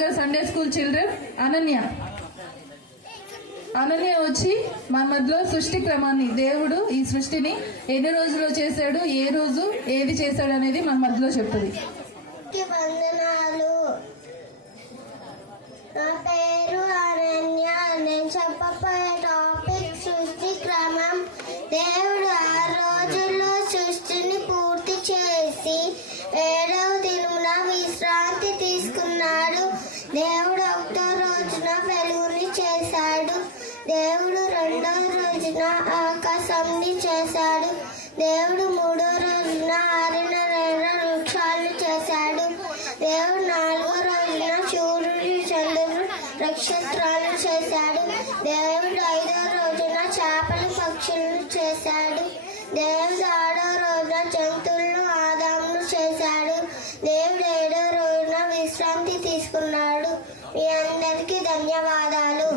Nagar Sunday school children Ananya వచ్చి మన మధ్యలో సృష్టి క్రమాన్ని, దేవుడు ఈ సృష్టిని ఎన్ని రోజుల్లో చేశాడు, ఏ రోజు ఏది చేశాడు అనేది మన మధ్యలో చెప్తుంది. వందనాలు. నా పేరు అనన్య. నేను చెప్పబోయే టాపిక్ సృష్టి క్రమం. దేవుడు 6 రోజుల్లో సృష్టిని పూర్తి చేసి 7వ దినమున విశ్రాంతి తీసుకున్నాడు. దేవుడు 1వ రోజున వెలుగుని చేశాడు. దేవుడు 2వ రోజున ఆకాశాన్ని చేశాడు. దేవుడు 3వ రోజున ఆరిన వృక్షాలను చేశాడు. దేవుడు 4వ రోజున సూర్యుడు, చంద్రుడు, నక్షత్రాలను చేశాడు. దేవుడు 5వ రోజున చేపలు, పక్షులను చేశాడు. దేవుడు 6వ రోజున జంతువులను, ఆదామును చేశాడు. దేవుడు 7వ రోజున విశ్రాంతి తీసుకున్నాడు. మీ అందరికీ ధన్యవాదాలు.